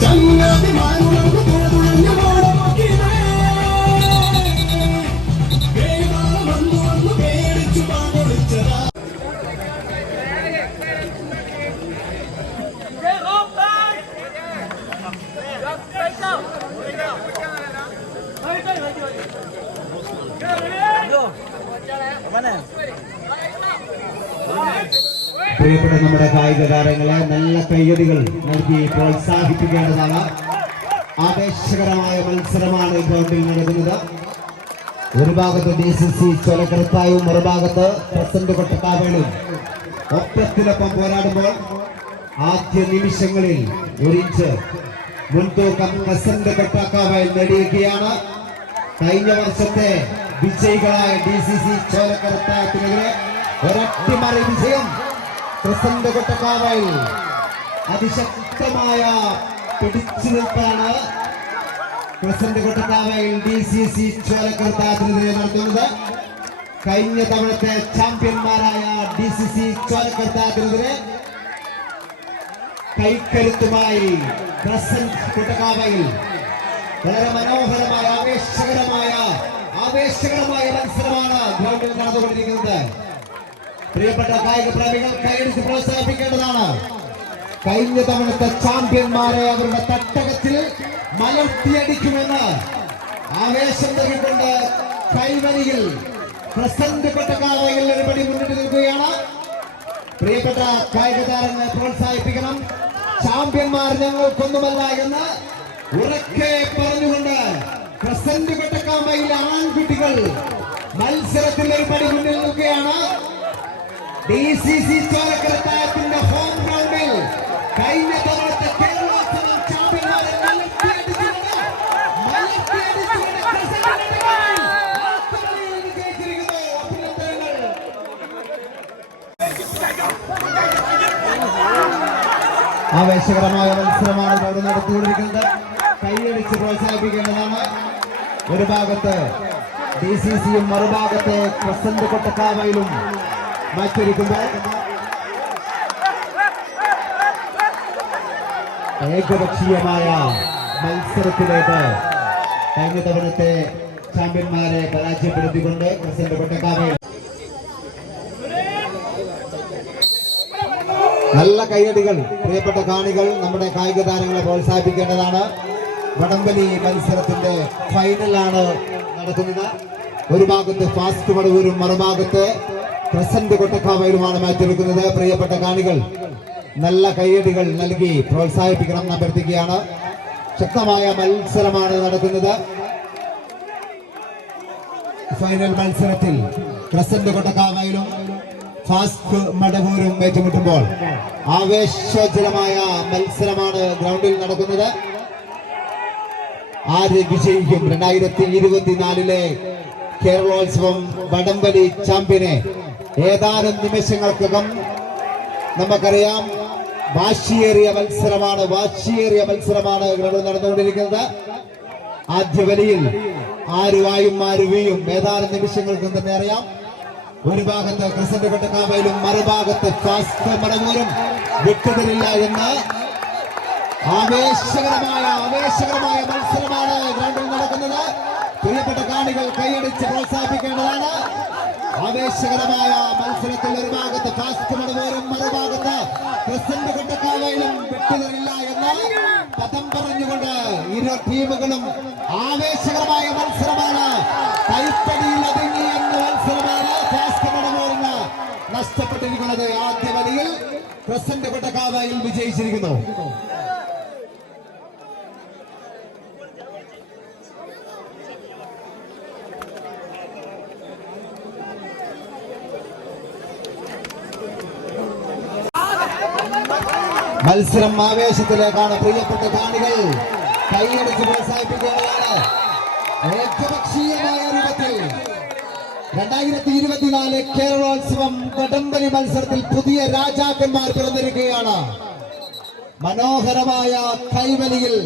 ചങ്ങാതി മാനുകൊണ്ട് പ്രിയപ്പെട്ട നമ്മുടെ കായിക താരങ്ങളെ നല്ല കയ്യടികൾ നൽകി പ്രോത്സാഹിപ്പിക്കേണ്ടതാണ്. ആവേശകരമായ മത്സരമാണ് ഗ്രൗണ്ടിൽ നടക്കുന്നത്. ഒരു ഭാഗത്ത് ഡി സി സി ചൊലക്കരത്തായും മറുഭാഗത്ത് പ്രസന്റ് കൊട്ടക്കാവേളും. ഒപ്പത്തിനൊപ്പം പോരാടുമ്പോൾ ആദ്യ നിമിഷങ്ങളിൽ ഒരു ഇഞ്ച് മുൻതൂക്കം പ്രസന്റ് കൊട്ടക്കാവേൽ നേടിയിരിക്കുകയാണ്. കഴിഞ്ഞ വർഷത്തെ വിജയികളായ ഡി സി സി ചോലക്കരത്തായത്തിനെതിരെ ഒരട്ടിമറി വിജയം കൊട്ടക്കാവയിൽ അതിശക്തമായ പിടിച്ചു നിൽപ്പാണ് പ്രസിഡന്റ് കൊട്ടക്കാവയിൽ ഡി സി സി ചോലക്കർത്താത്തിനെതിരെ നടത്തുന്നത്. കഴിഞ്ഞ തവണത്തെ ചാമ്പ്യന്മാരായ ഡി സി സി ചോലക്കർത്താത്തിനെതിരെ കൈക്കരുത്തുമായി പ്രസന്റ് കൊട്ടക്കാവയിൽ വളരെ മനോഹരമായ ആവേശകരമായ ആവേശകരമായ മത്സരമാണ് ഗ്രൗണ്ടിൽ നടന്നുകൊണ്ടിരിക്കുന്നത്. പ്രിയപ്പെട്ട കായിക പ്രേമികൾ കൈയടിച്ച് പ്രോത്സാഹിപ്പിക്കേണ്ടതാണ്. കഴിഞ്ഞ തവണത്തെ ചാമ്പ്യന്മാരെ അവരുടെ തട്ടകത്തിൽ മലർത്തിയടിക്കുമെന്ന് ആവേശം നൽകിക്കൊണ്ട് കൈവരിയിൽ പ്രസന്റ് കൊട്ടക്കാവയിൽ ഒരുപടി മുന്നിട്ട് നിൽക്കുകയാണ്. പ്രിയപ്പെട്ട കായിക താരങ്ങളെ പ്രോത്സാഹിപ്പിക്കണം. ചാമ്പ്യന്മാർ ഞങ്ങൾക്കൊന്നുമല്ല എന്ന് ഉറക്കെ പറഞ്ഞുകൊണ്ട് പ്രസന്റ് പെട്ടക്കാമയിൽ ആൺകുട്ടികൾ മത്സരത്തിൽ ഒരുപടി മുന്നിൽ നിൽക്കുകയാണ്. ഡി സി സി ചോലക്കരത്തായത്തിന്റെ ഹോം ഗ്രൗണ്ടിൽ കഴിഞ്ഞ തവണത്തെ ആവേശകരമായ മത്സരമാണ് ഇവിടെ നടത്തിക്കൊണ്ടിരിക്കുന്നത്. കൈയടിച്ച് പ്രോത്സാഹിപ്പിക്കേണ്ടതാണ്. ഒരു ഭാഗത്ത് ഡി സി സിയും മറുഭാഗത്ത് പ്രസന്റ് കൊട്ടക്കാവയിലും മത്സരിക്കുമ്പോൾ ഏകപക്ഷീയമായ മത്സരത്തിലേക്ക് കഴിഞ്ഞ തവണത്തെ ചാമ്പ്യന്മാരെ പരാജയപ്പെടുത്തിക്കൊണ്ട് പ്രസന്റ് കൊട്ടക്കാവയിൽ നല്ല കയ്യടികൾ പ്രിയപ്പെട്ട കാണികൾ നമ്മുടെ കായിക താരങ്ങളെ പ്രോത്സാഹിപ്പിക്കേണ്ടതാണ്. വടംവലി മത്സരത്തിന്റെ ഫൈനലാണ് നടക്കുന്നത്. ഒരു ഭാഗത്ത് ഫാസ്റ്റ് വടവൂരും മറുഭാഗത്ത് പ്രസന്റ് കൊട്ടക്കാവയിലുമാണ് മാറ്റെടുക്കുന്നത്. പ്രിയപ്പെട്ട കാണികൾ നല്ല കയ്യടികൾ നൽകി പ്രോത്സാഹിപ്പിക്കണം എന്ന് അഭ്യർത്ഥിക്കുകയാണ്. ശക്തമായ മത്സരമാണ് നടക്കുന്നത്. ഫൈനൽ മത്സരത്തിൽ പ്രസന്റ് കൊട്ടക്കാവയിലും ഫാസ്റ്റ് മടവൂരും ഏറ്റുമുട്ടുമ്പോൾ ആവേശോജ്വലമായ മത്സരമാണ് ഗ്രൗണ്ടിൽ നടക്കുന്നത്. ആര് വിജയിക്കും രണ്ടായിരത്തി ഇരുപത്തിനാലിലെ കേരളോത്സവം വടംവലി ചാമ്പ്യനെ. ഏതാനും നിമിഷങ്ങൾക്കകം നമുക്കറിയാം വാശിയേറിയ മത്സരമാണ് വാശിയേറിയ മത്സരമാണ് നടന്നുകൊണ്ടിരിക്കുന്നത്. ആദ്യ വലിയിൽ ആരുവായും ആരുവിയും ഏതാനും നിമിഷങ്ങൾക്കും തന്നെ അറിയാം. ഒരു ഭാഗത്ത് ക്രിസന്റ് കട്ടക്കാവയിലും മറുഭാഗത്ത് ഫാസ്റ്റ് മടങ്ങൂരും. വിട്ടുതരില്ല എന്ന് ആവേശകരമായ ആവേശകരമായ മത്സരമാണ് ഗ്രൗണ്ടിൽ നടക്കുന്നത്. പ്രിയപ്പെട്ട കാണികൾ കൈയടിച്ച് പ്രോത്സാഹിപ്പിക്കേണ്ടതാണ്. ആവേശകരമായ മത്സരത്തിൽ ഒരു ഭാഗത്ത് ഫാസ്റ്റ് മടങ്ങൂരും മറുഭാഗത്ത് പ്രസന്റ് കൊട്ടക്കാവയിലും വിട്ടുതരില്ല എന്ന് പദം പറഞ്ഞുകൊണ്ട് ഇരു ടീമുകളും ആവേശകരമായ മത്സരമാണ്. കൈപ്പടിയിൽ ഒതുങ്ങി എന്ന മത്സരമാണ് ഫാസ്റ്റ് മടങ്ങൂരിന് നഷ്ടപ്പെട്ടിരിക്കുന്നത് ആദ്യ വലിയിൽ. പ്രസന്റ് കൊട്ടക്കാവയിൽ വിജയിച്ചിരിക്കുന്നു. മത്സരം ആവേശത്തിലേക്കാണ് പ്രിയപ്പെട്ട കാണികൾ. കൈയടിച്ച് പ്രോത്സാഹിപ്പിക്കുകയാണ്. ഏകപക്ഷീയമായ രൂപത്തിൽ രണ്ടായിരത്തി ഇരുപത്തിനാല് കേരളോത്സവം കടമ്പലി മത്സരത്തിൽ പുതിയ രാജാക്കന്മാർ പിറന്നിരിക്കുകയാണ്. മനോഹരമായ കൈവലിയിൽ